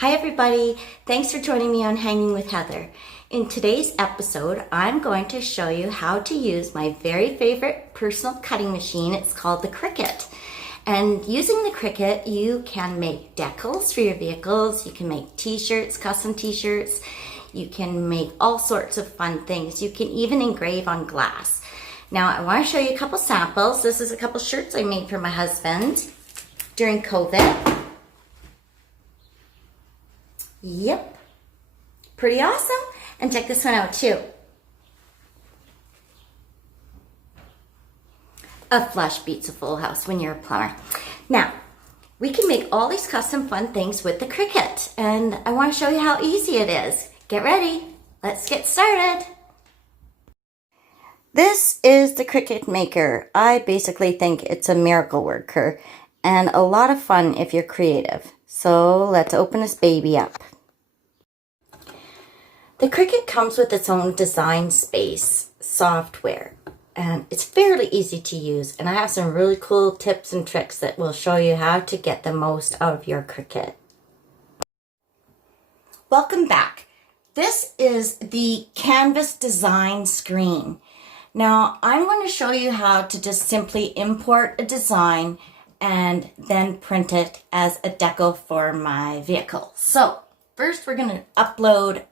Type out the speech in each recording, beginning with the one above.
Hi everybody, thanks for joining me on Hanging with Heather. In today's episode, I'm going to show you how to use my very favorite personal cutting machine. It's called the Cricut. And using the Cricut, you can make decals for your vehicles, you can make t-shirts, custom t-shirts, you can make all sorts of fun things. You can even engrave on glass. Now I want to show you a couple samples. This is a couple shirts I made for my husband during COVID. Yep, pretty awesome. And check this one out too. A flush beats a full house when you're a plumber. Now, we can make all these custom fun things with the Cricut, and I want to show you how easy it is. Get ready, let's get started. This is the Cricut Maker. I basically think it's a miracle worker and a lot of fun if you're creative. So let's open this baby up. The Cricut comes with its own design space software, and it's fairly easy to use, and I have some really cool tips and tricks that will show you how to get the most out of your Cricut. Welcome back. This is the canvas design screen. Now I'm going to show you how to just simply import a design and then print it as a decal for my vehicle. So first we're going to upload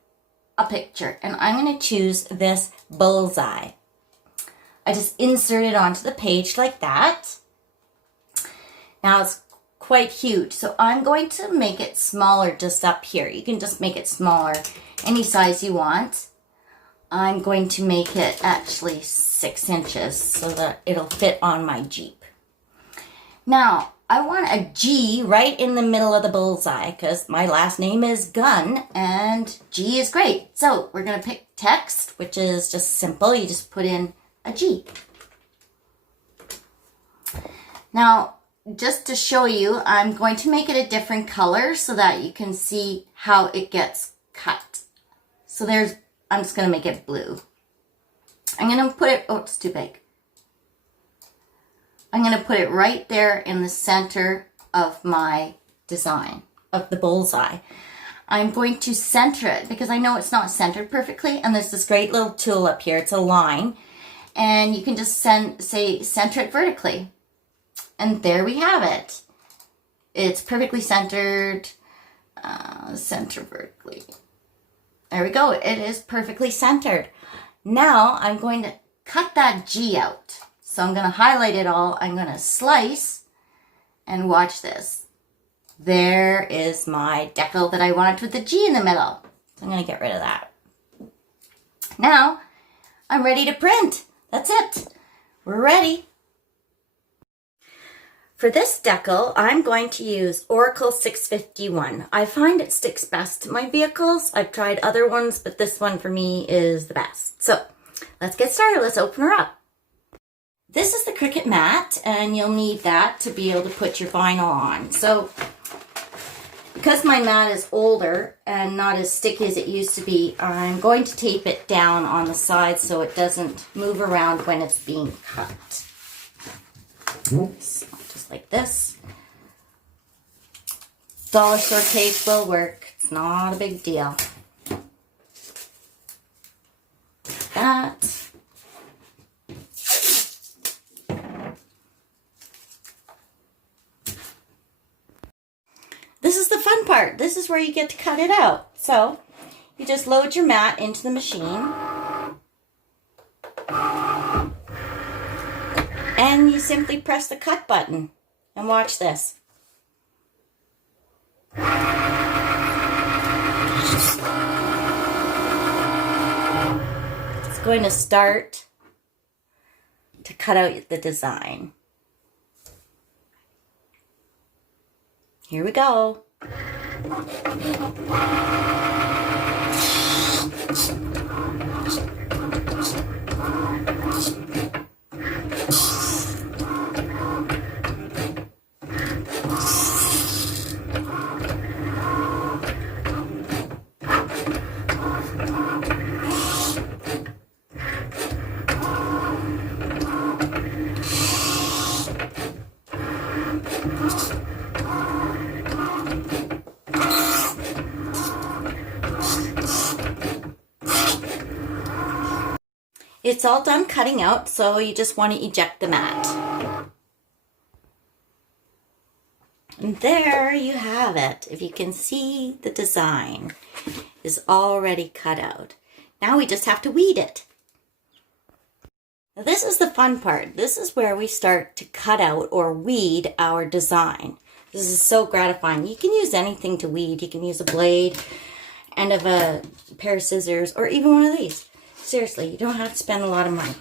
a picture, and I'm going to choose this bullseye. I just insert it onto the page like that. Now it's quite huge, so I'm going to make it smaller just up here. You can just make it smaller any size you want. I'm going to make it actually 6 inches so that it'll fit on my Jeep. Now I want a G right in the middle of the bullseye because my last name is Gun and G is great. So we're going to pick text, which is just simple. You just put in a G. Now, just to show you, I'm going to make it a different color so that you can see how it gets cut. So I'm just going to make it blue. I'm going to put it, oh, it's too big. I'm going to put it right there in the center of my design, of the bullseye. I'm going to center it because I know it's not centered perfectly, and there's this great little tool up here. It's a line, and you can just say center it vertically. And there we have it. It's perfectly centered, center vertically. There we go. It is perfectly centered. Now I'm going to cut that G out. So I'm going to highlight it all. I'm going to slice and watch this. There is my decal that I wanted with the G in the middle. So I'm going to get rid of that. Now I'm ready to print. That's it. We're ready. For this decal, I'm going to use Oracle 651. I find it sticks best to my vehicles. I've tried other ones, but this one for me is the best. So let's get started. Let's open her up. This is the Cricut mat, and you'll need that to be able to put your vinyl on. So because my mat is older and not as sticky as it used to be, I'm going to tape it down on the side so it doesn't move around when it's being cut. Oops. Just like this. Dollar store tape will work. It's not a big deal. Like that. This is the fun part. This is where you get to cut it out. So you just load your mat into the machine. And you simply press the cut button. And watch this. It's going to start to cut out the design. Here we go. it's all done cutting out, so you just want to eject the mat. And there you have it. If you can see, the design is already cut out. Now we just have to weed it. Now this is the fun part. This is where we start to cut out or weed our design. This is so gratifying. You can use anything to weed. You can use a blade, end of a pair of scissors, or even one of these. Seriously, you don't have to spend a lot of money.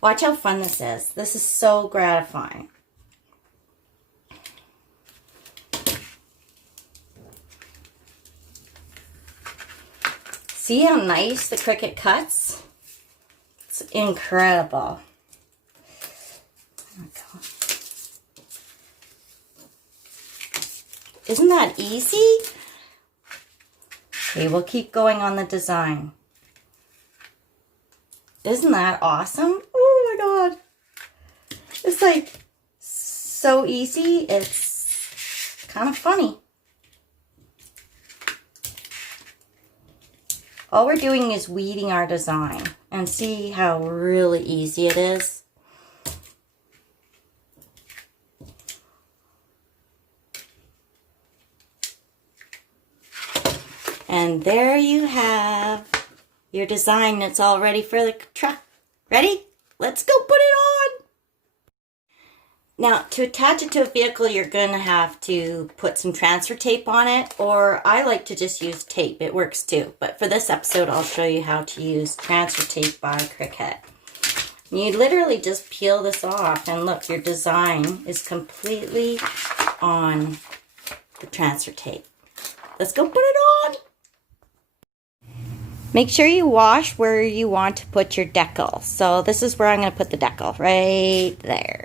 Watch how fun this is. This is so gratifying. See how nice the Cricut cuts? It's incredible. There we go. Isn't that easy? Okay, we'll keep going on the design. Isn't that awesome? Oh my God. It's like so easy. It's kind of funny. All we're doing is weeding our design, and see how really easy it is. And there you have your design that's all ready for the truck. Ready? Let's go put it on. Now, to attach it to a vehicle, you're going to have to put some transfer tape on it, or I like to just use tape. It works too. But for this episode, I'll show you how to use transfer tape by Cricut. You literally just peel this off, and look, your design is completely on the transfer tape. Let's go put it on. Make sure you wash where you want to put your decal. So this is where I'm going to put the decal, right there.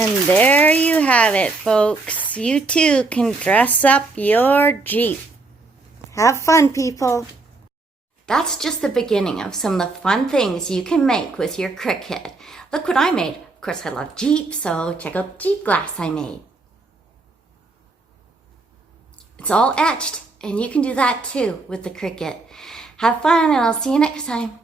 And there you have it, folks. You too can dress up your Jeep. Have fun, people. That's just the beginning of some of the fun things you can make with your Cricut. Look what I made. Of course, I love Jeep, so check out the Jeep glass I made. It's all etched, and you can do that too with the Cricut. Have fun, and I'll see you next time.